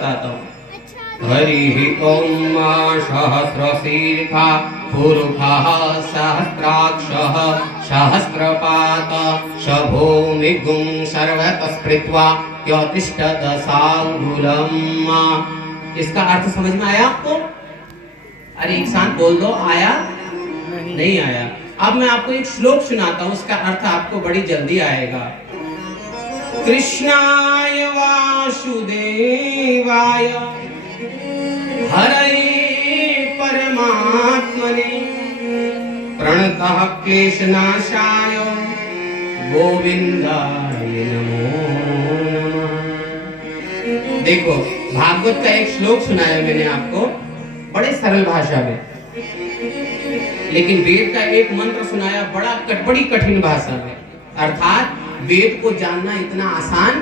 बताता हूँ। हरि ओम सहस्रशीर्षा पुरुषः सहस्राक्षः सहस्रपात शभूमिगुं सर्वतः स्पृत्वा त्योतिष्ठत् साङ्गुलम्। इसका अर्थ समझ में आया आपको? अरे एक साथ बोल दो, आया? नहीं आया। अब मैं आपको एक श्लोक सुनाता हूँ, उसका अर्थ आपको बड़ी जल्दी आएगा। कृष्णाय वासुदेवाय हरये परमात्मने प्रणतः क्लेशनाशाय गोविंदाय नमो नमः। देखो, भागवत का एक श्लोक सुनाया मैंने आपको बड़े सरल भाषा में, लेकिन वेद का एक मंत्र सुनाया बड़ी कठिन भाषा में। अर्थात वेद को जानना इतना आसान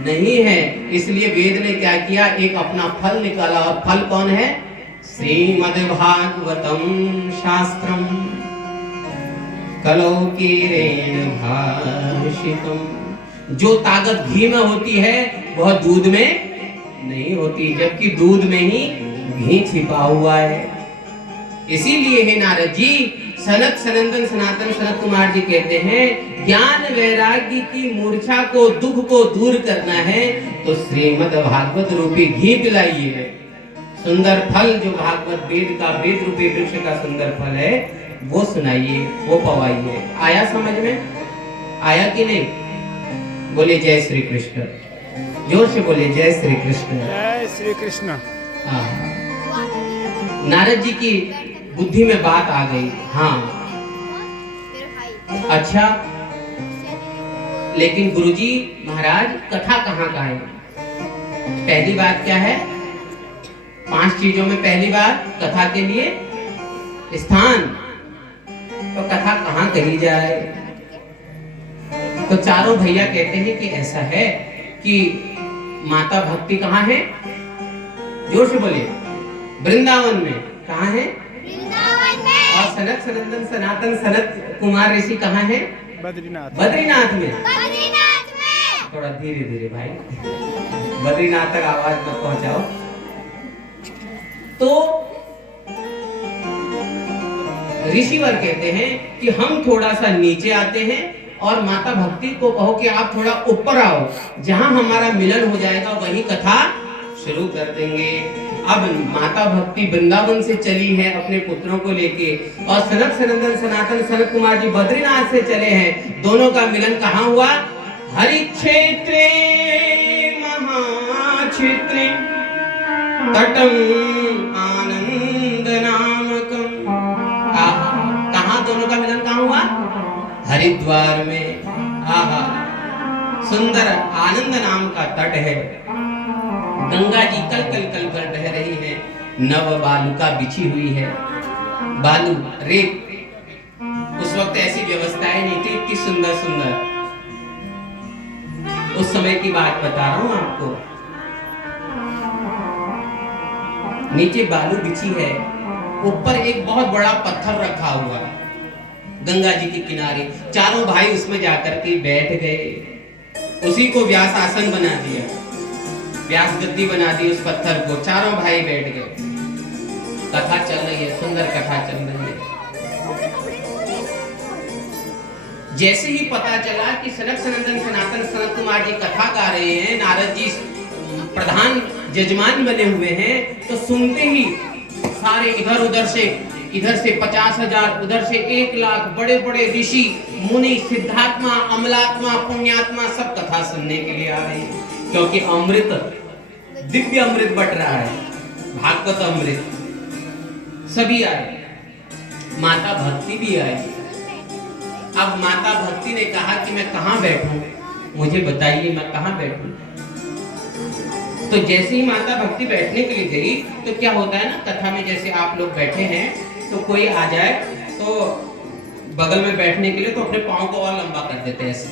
नहीं है, इसलिए वेद ने क्या किया, एक अपना फल निकाला। और फल कौन है? श्रीमद्भागवतम शास्त्रम कलौकीरेण भाषितम। जो ताकत घी में होती है वह दूध में नहीं होती, जबकि दूध में ही घी छिपा हुआ है। इसीलिए हे नारद जी, सनत सनंदन सनातन सनत कुमार जी कहते हैं, ज्ञान वैराग्य की मूर्छा को, दुख को दूर करना है तो श्रीमद् भागवत रूपी घी पिलाइए। सुंदर फल जो भागवत वेद का, वेद रूपी वृक्ष का सुंदर फल है, वो सुनाइए, वो पवाइए। आया समझ में? आया कि नहीं? बोले जय श्री कृष्ण, जोर से बोले जय श्री कृष्ण। जय श्री कृष्ण। नारद जी की बुद्धि में बात आ गई। हाँ, अच्छा, लेकिन गुरुजी महाराज कथा कहाँ का है? पहली बात क्या है? 5 चीजों में पहली बात कथा के लिए स्थान। तो कथा कहाँ कही जाए? तो चारों भैया कहते हैं कि ऐसा है कि माता भक्ति कहाँ है? जोर से बोलिए। वृंदावन में। कहाँ है? और सनत सनंदन सनातन सनत कुमार ऋषि कहाँ है? बद्रीनाथ। बद्रीनाथ में। थोड़ा धीरे धीरे भाई, बद्रीनाथ तक आवाज मत पहुंचाओ। तो ऋषिवर कहते हैं कि हम थोड़ा सा नीचे आते हैं और माता भक्ति को कहो कि आप थोड़ा ऊपर आओ, जहां हमारा मिलन हो जाएगा वहीं कथा शुरू कर देंगे। अब माता भक्ति वृंदावन से चली है अपने पुत्रों को लेके, और सनत सनंदन सनातन सनत कुमार जी बद्रीनाथ से चले हैं। दोनों का मिलन कहाँ हुआ? हरि क्षेत्रे महाक्षेत्रे तटम आनंद नामकम। कहाँ दोनों का मिलन कहाँ हुआ? हरिद्वार में। आहा, सुंदर आनंद नाम का तट है। गंगा जी कल कल कल कर बह रही है, नव बालुका बिछी हुई है, बालू रेत। उस वक्त ऐसी व्यवस्थाएं नहीं थी, इतनी सुंदर सुंदर। उस समय की बात बता रहा हूं आपको। नीचे बालू बिछी है, ऊपर एक बहुत बड़ा पत्थर रखा हुआ है गंगा जी के किनारे। चारों भाई उसमें जाकर के बैठ गए, उसी को व्यास आसन बना दिया, व्यास गद्दी बना दी उस पत्थर को। चारों भाई बैठ गए, कथा चल रही है, सुंदर कथा चल रही है। जैसे ही पता चला कि सनत सनंदन सनातन सनत कुमार जी कथा गा रहे हैं, नारद जी प्रधान जजमान बने हुए हैं, तो सुनते ही सारे इधर उधर से, इधर से 50,000, उधर से 1,00,000 बड़े बड़े ऋषि मुनि, सिद्धात्मा, अमलात्मा, पुण्यात्मा सब कथा सुनने के लिए आ रहे हैं। क्योंकि अमृत, दिव्य अमृत बट रहा है, भागवत अमृत। सभी आए, माता भक्ति भी आई। अब माता भक्ति ने कहा कि मैं कहाँ बैठूं, मुझे बताइए मैं कहाँ बैठूं। तो जैसे ही माता भक्ति बैठने के लिए गई, तो क्या होता है ना कथा में, जैसे आप लोग बैठे हैं तो कोई आ जाए तो बगल में बैठने के लिए तो अपने पाँव को और लंबा कर देते हैं ऐसे,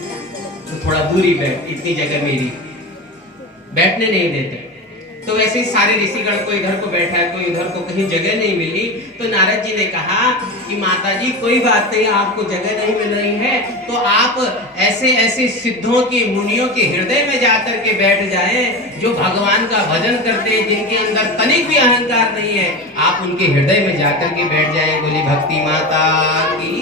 तो थोड़ा दूरी बैठ, इतनी जगह मेरी, बैठने नहीं देते। तो वैसे ही सारे ऋषिगण को इधर को बैठा है, कोई उधर को, कहीं जगह नहीं मिली। तो नारद जी ने कहा कि माता जी कोई बात नहीं, आपको जगह नहीं मिल रही है तो आप ऐसे ऐसे सिद्धों के, मुनियों के हृदय में जाकर के बैठ जाएं जो भगवान का भजन करते हैं, जिनके अंदर तनिक भी अहंकार नहीं है, आप उनके हृदय में जाकर के बैठ जाएं। बोली भक्ति माता की।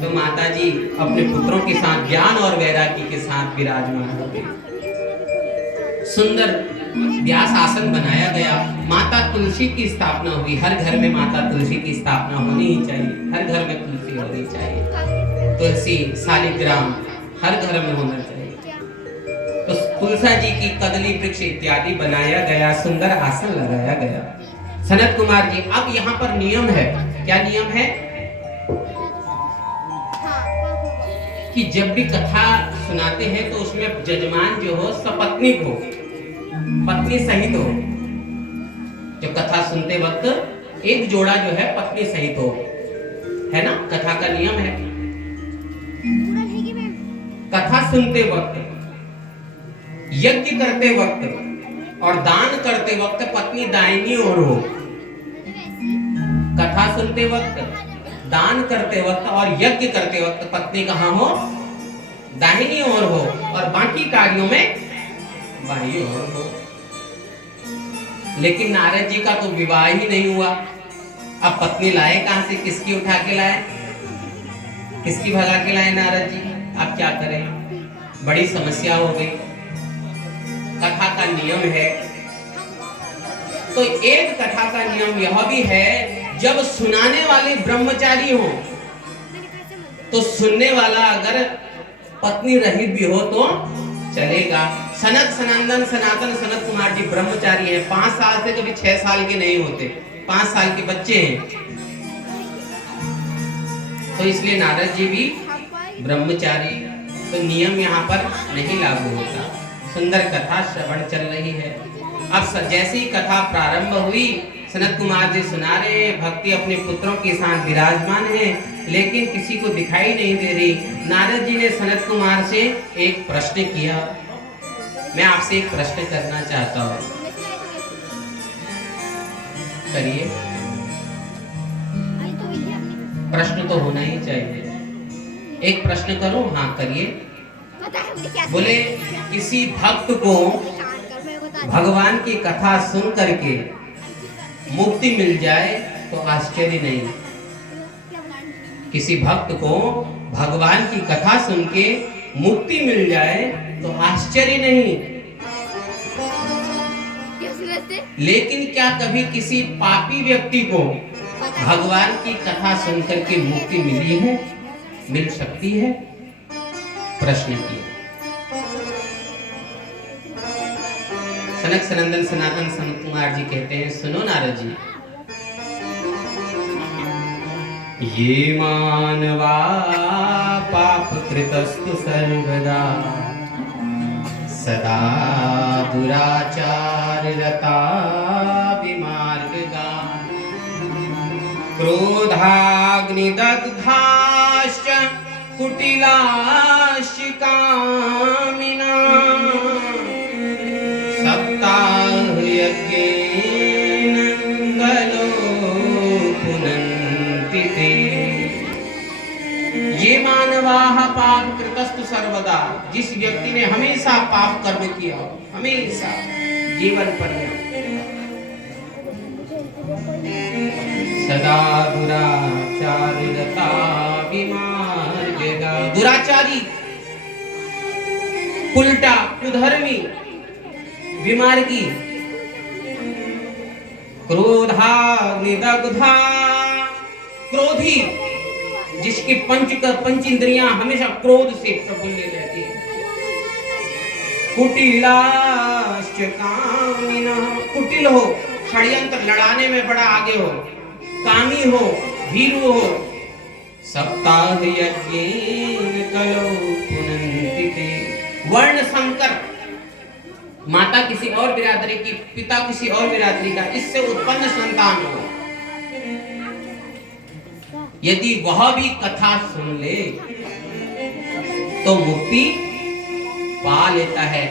तो माता जी अपने पुत्रों के साथ ज्ञान और वैराग्य के साथ विराजमान हो गई। सुंदर व्यास आसन बनाया गया, माता तुलसी की स्थापना हुई। हर घर में माता तुलसी की स्थापना होनी ही चाहिए, हर घर में तुलसी होनी चाहिए, तुलसी शालिग्राम हर घर में होना चाहिए। तो तुलसा जी की कदली वृक्ष इत्यादि बनाया गया, सुंदर आसन लगाया गया। सनत कुमार जी, अब यहाँ पर नियम है, क्या नियम है कि जब भी कथा सुनाते हैं तो उसमें जजमान जो हो सपत्नीक हो, पत्नी सहित हो। जब कथा सुनते वक्त एक जोड़ा जो है पत्नी सहित हो, है ना, कथा का नियम है। कथा सुनते वक्त, यज्ञ करते वक्त और दान करते वक्त पत्नी दाहिनी ओर हो। कथा सुनते वक्त, दान करते वक्त और यज्ञ करते वक्त पत्नी कहाँ हो? दाहिनी ओर हो, और बाकी कार्यों में बाई ओर हो। लेकिन नारद जी का तो विवाह ही नहीं हुआ, अब पत्नी लाए कहां से, किसकी उठा के लाए, किसकी भगा के लाए नारद जी? अब क्या करें, बड़ी समस्या हो गई। कथा का नियम है, तो एक कथा का नियम यह भी है, जब सुनाने वाले ब्रह्मचारी हो तो सुनने वाला अगर पत्नी रहित भी हो तो चलेगा। सनत सनंदन सनातन सनत कुमार जी ब्रह्मचारी हैं, 5 साल से कभी 6 साल के नहीं होते, 5 साल के बच्चे हैं, तो इसलिए नारद जी भी ब्रह्मचारी, तो नियम यहाँ पर नहीं लागू होता। सुंदर कथा श्रवण चल रही है। अब जैसे ही कथा प्रारंभ हुई, सनत कुमार जी सुना रहे हैं, भक्ति अपने पुत्रों के साथ विराजमान है, लेकिन किसी को दिखाई नहीं दे रही। नारद जी ने सनत कुमार से एक प्रश्न किया, मैं आपसे एक प्रश्न करना चाहता हूँ, करिए। प्रश्न तो होना ही चाहिए, एक प्रश्न करो, हाँ करिए। बोले किसी भक्त को भगवान की कथा सुन करके मुक्ति मिल जाए तो आश्चर्य नहीं। किसी भक्त को भगवान की कथा सुन के मुक्ति मिल जाए तो आश्चर्य नहीं। लेकिन क्या कभी किसी पापी व्यक्ति को भगवान की कथा सुनकर के मुक्ति मिली है, मिल सकती है? प्रश्न किया। सनक सनंदन सनातन सनत कुमार जी कहते हैं, सुनो नारद जी, ये मानवा पाप कृतस्तु सर्वदा सदा दुराचार रता विमार्गगा क्रोधाग्नि दग्धाश्च कुटिलाश्च कामिना सप्ताह यज्ञेन गलो पुनन्ति ते। ये मानवाः पाप कृतस्तु सर्वदा, जिस व्यक्ति ने हमेशा पाप कर्म किया, हमेशा जीवन पर्यंत, सदा दुराचारी रता विमार्गगा, दुराचारी, उल्टा, कुधर्मी, विमार्गी, क्रोधाग्नि दग्धा, क्रोधी, जिसकी पंच इंद्रियां हमेशा क्रोध से प्रफुल्ल रहती है, कुटिलाश्च कामिना, कुटिल हो, षड्यंत्र लड़ाने में बड़ा आगे हो, कामी हो, भीरु हो, सप्ताह यज्ञेन कलो पुनन्ति ते। वर्ण संकर, माता किसी और बिरादरी की, पिता किसी और बिरादरी का, इससे उत्पन्न संतान हो, यदि वह भी कथा सुन ले तो मुक्ति पा लेता है।